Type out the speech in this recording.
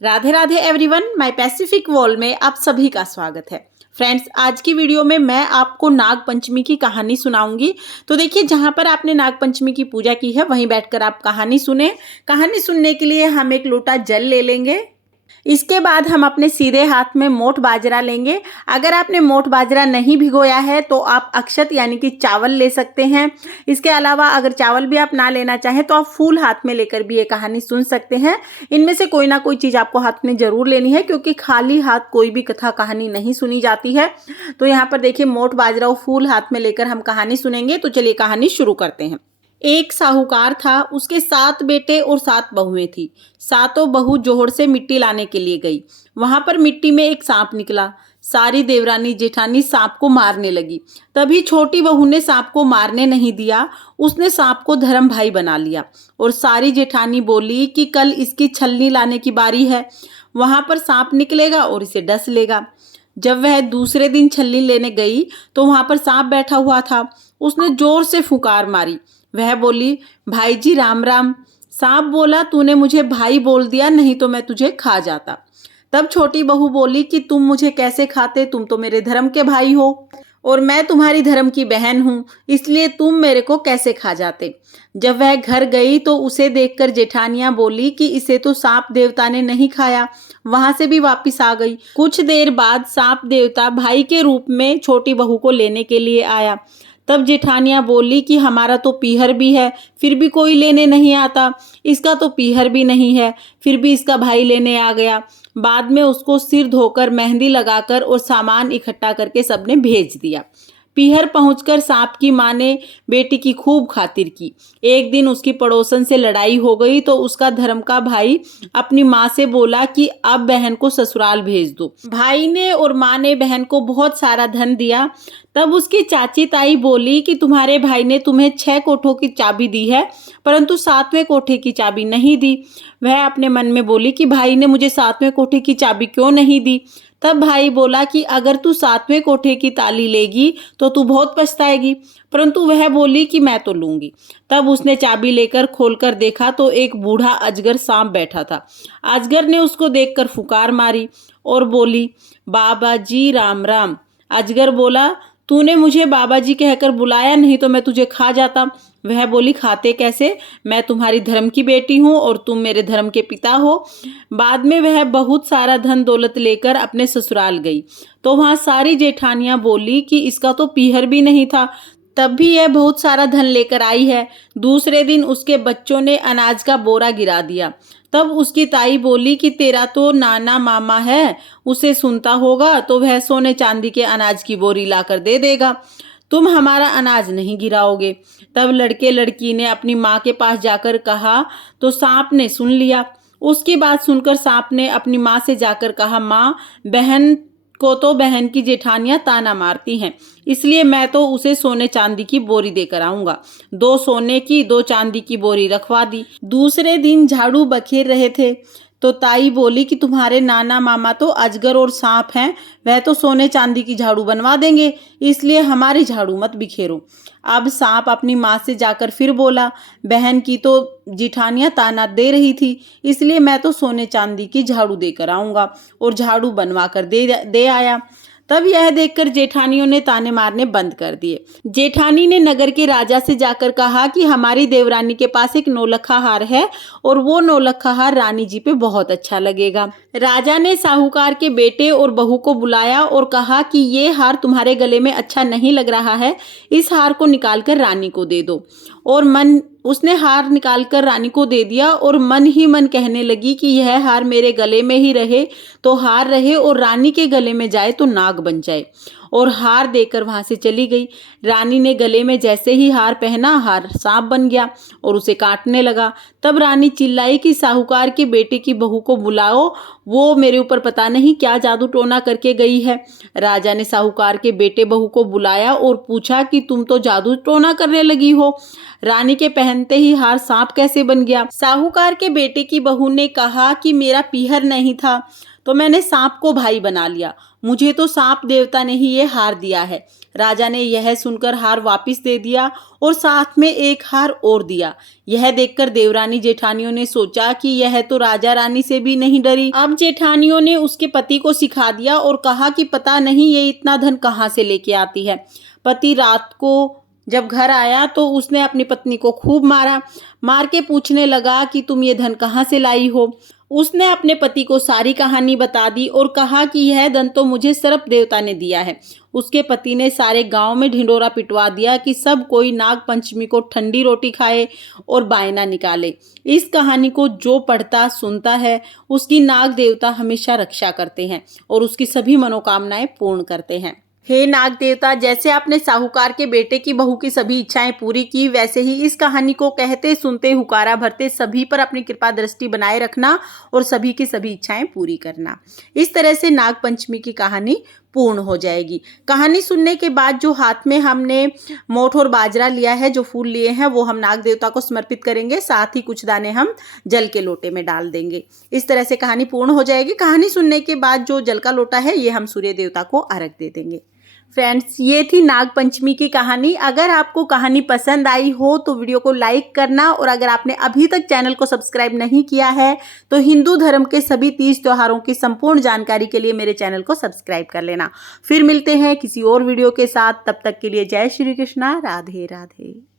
Radhe Radhe everyone, my Pacific wall में आप सभी का स्वागत है। फ्रेंड्स, आज की वीडियो में मैं आपको नाग पंचमी की कहानी सुनाऊंगी। तो देखिए, जहां पर आपने नाग पंचमी की पूजा की है वहीं बैठकर आप कहानी सुने। कहानी सुनने के लिए हम एक लोटा जल ले लेंगे। इसके बाद हम अपने सीधे हाथ में मोठ बाजरा लेंगे। अगर आपने मोठ बाजरा नहीं भिगोया है तो आप अक्षत यानी कि चावल ले सकते हैं। इसके अलावा अगर चावल भी आप ना लेना चाहें तो आप फूल हाथ में लेकर भी ये कहानी सुन सकते हैं। इनमें से कोई ना कोई चीज़ आपको हाथ में जरूर लेनी है, क्योंकि खाली हाथ कोई भी कथा कहानी नहीं सुनी जाती है। तो यहाँ पर देखिए, मोठ बाजरा और फूल हाथ में लेकर हम कहानी सुनेंगे। तो चलिए कहानी शुरू करते हैं। एक साहूकार था, उसके 7 बेटे और 7 बहुएं थी। सातों बहू जोहड़ से मिट्टी लाने के लिए गई। वहां पर मिट्टी में एक सांप निकला। सारी देवरानी जेठानी सांप को मारने लगी। तभी छोटी बहू ने सांप को मारने नहीं दिया, उसने सांप को धर्म भाई बना लिया। और सारी जेठानी बोली कि कल इसकी छलनी लाने की बारी है, वहां पर सांप निकलेगा और इसे डस लेगा। जब वह दूसरे दिन छलनी लेने गई तो वहां पर सांप बैठा हुआ था। उसने जोर से फुकार मारी। वह बोली, भाई जी राम राम। सांप बोला, तूने मुझे भाई बोल दिया, नहीं तो मैं तुझे खा जाता। तब छोटी बहू बोली कि तुम मुझे कैसे खाते, तुम तो मेरे धर्म के भाई हो और मैं तुम्हारी धर्म की बहन हूँ, इसलिए तुम मेरे को कैसे खा जाते। जब वह घर गई तो उसे देखकर जेठानियां बोली कि इसे तो सांप देवता ने नहीं खाया। वहां से भी वापिस आ गई। कुछ देर बाद सांप देवता भाई के रूप में छोटी बहू को लेने के लिए आया। तब जेठानियां बोली कि हमारा तो पीहर भी है, फिर भी कोई लेने नहीं आता। इसका तो पीहर भी नहीं है, फिर भी इसका भाई लेने आ गया। बाद में उसको सिर धोकर, मेहंदी लगाकर और सामान इकट्ठा करके सबने भेज दिया। पीहर पहुंचकर सांप की माँ ने बेटी की खूब खातिर की। एक दिन उसकी पड़ोसन से लड़ाई हो गई तो उसका धर्म का भाई अपनी माँ से बोला कि अब बहन को ससुराल भेज दो। भाई ने और माँ ने बहन को बहुत सारा धन दिया। तब उसकी चाची ताई बोली कि तुम्हारे भाई ने तुम्हें 6 कोठों की चाबी दी है, परंतु 7वें कोठे की चाबी नहीं दी। वह अपने मन में बोली कि भाई ने मुझे 7वें कोठे की चाबी क्यों नहीं दी। तब भाई बोला कि अगर तू 7वें कोठे की ताली लेगी तो तू बहुत पछताएगी, परंतु वह बोली कि मैं तो लूंगी। तब उसने चाबी लेकर खोलकर देखा तो एक बूढ़ा अजगर सांप बैठा था। अजगर ने उसको देखकर फुकार मारी और बोली, बाबा जी राम राम। अजगर बोला, तूने मुझे बाबा जी कहकर बुलाया, नहीं तो मैं तुझे खा जाता। वह बोली, खाते कैसे, मैं तुम्हारी धर्म की बेटी हूँ और तुम मेरे धर्म के पिता हो। बाद में वह बहुत सारा धन दौलत लेकर अपने ससुराल गई तो वहां सारी जेठानियां बोली कि इसका तो पीहर भी नहीं था, तब भी यह बहुत सारा धन लेकर आई है। दूसरे दिन उसके बच्चों ने अनाज का बोरा गिरा दिया। तब उसकी ताई बोली कि तेरा तो नाना मामा है, उसे सुनता होगा तो वह सोने चांदी के अनाज की बोरी लाकर दे देगा, तुम हमारा अनाज नहीं गिराओगे। तब लड़के लड़की ने अपनी माँ के पास जाकर कहा तो सांप ने सुन लिया। उसकी बात सुनकर सांप ने अपनी माँ से जाकर कहा, माँ, बहन को तो बहन की जेठानियां ताना मारती हैं, इसलिए मैं तो उसे सोने चांदी की बोरी देकर आऊंगा। 2 सोने की 2 चांदी की बोरी रखवा दी। दूसरे दिन झाड़ू बखेर रहे थे तो ताई बोली कि तुम्हारे नाना मामा तो अजगर और सांप हैं, वह तो सोने चांदी की झाड़ू बनवा देंगे, इसलिए हमारी झाड़ू मत बिखेरो। अब सांप अपनी माँ से जाकर फिर बोला, बहन की तो जिठानियां ताना दे रही थी, इसलिए मैं तो सोने चांदी की झाड़ू देकर आऊंगा, और झाड़ू बनवा कर दे आया। तब यह देखकर जेठानियों ने ताने मारने बंद कर दिए। जेठानी ने नगर के राजा से जाकर कहा कि हमारी देवरानी के पास एक नौलखा हार है और वो नौलखा हार रानी जी पे बहुत अच्छा लगेगा। राजा ने साहूकार के बेटे और बहू को बुलाया और कहा कि ये हार तुम्हारे गले में अच्छा नहीं लग रहा है, इस हार को निकालकर रानी को दे दो। और उसने हार निकालकर रानी को दे दिया और मन ही मन कहने लगी कि यह हार मेरे गले में ही रहे तो हार रहे, और रानी के गले में जाए तो नाग बन जाए। और हार देकर वहां से चली गई। रानी ने गले में जैसे ही हार पहना, हार सांप बन गया और उसे काटने लगा। तब रानी चिल्लाई कि साहूकार के बेटे की बहू को बुलाओ, वो मेरे ऊपर पता नहीं क्या जादू टोना करके गई है। राजा ने साहूकार के बेटे बहू को बुलाया और पूछा कि तुम तो जादू टोना करने लगी हो, रानी के पहनते ही हार सांप कैसे बन गया। साहूकार के बेटे की बहू ने कहा कि मेरा पीहर नहीं था, तो मैंने सांप को भाई बना लिया। मुझे तो सांप देवता ने ही ये हार दिया है। राजा ने यह सुनकर हार वापस दे दिया और साथ में एक हार और दिया। यह देखकर देवरानी जेठानियों ने सोचा कि यह तो राजा रानी से भी नहीं डरी। अब जेठानियों ने उसके पति को सिखा दिया और कहा कि पता नहीं ये इतना धन कहाँ से लेके आती है। पति रात को जब घर आया तो उसने अपनी पत्नी को खूब मारा। मार के पूछने लगा कि तुम ये धन कहाँ से लाई हो। उसने अपने पति को सारी कहानी बता दी और कहा कि यह धन तो मुझे सर्प देवता ने दिया है। उसके पति ने सारे गांव में ढिंडोरा पिटवा दिया कि सब कोई नाग पंचमी को ठंडी रोटी खाए और बायना निकाले। इस कहानी को जो पढ़ता सुनता है उसकी नाग देवता हमेशा रक्षा करते हैं और उसकी सभी मनोकामनाएं पूर्ण करते हैं। हे नाग देवता, जैसे आपने साहूकार के बेटे की बहू की सभी इच्छाएं पूरी की, वैसे ही इस कहानी को कहते सुनते हुकारा भरते सभी पर अपनी कृपा दृष्टि बनाए रखना और सभी की सभी इच्छाएं पूरी करना। इस तरह से नाग पंचमी की कहानी पूर्ण हो जाएगी। कहानी सुनने के बाद जो हाथ में हमने मोठ और बाजरा लिया है, जो फूल लिए हैं, वो हम नाग देवता को समर्पित करेंगे। साथ ही कुछ दाने हम जल के लोटे में डाल देंगे। इस तरह से कहानी पूर्ण हो जाएगी। कहानी सुनने के बाद जो जल का लोटा है ये हम सूर्य देवता को अर्घ दे देंगे। फ्रेंड्स, ये थी नाग पंचमी की कहानी। अगर आपको कहानी पसंद आई हो तो वीडियो को लाइक करना, और अगर आपने अभी तक चैनल को सब्सक्राइब नहीं किया है तो हिंदू धर्म के सभी 30 त्योहारों की संपूर्ण जानकारी के लिए मेरे चैनल को सब्सक्राइब कर लेना। फिर मिलते हैं किसी और वीडियो के साथ। तब तक के लिए जय श्री कृष्णा, राधे राधे।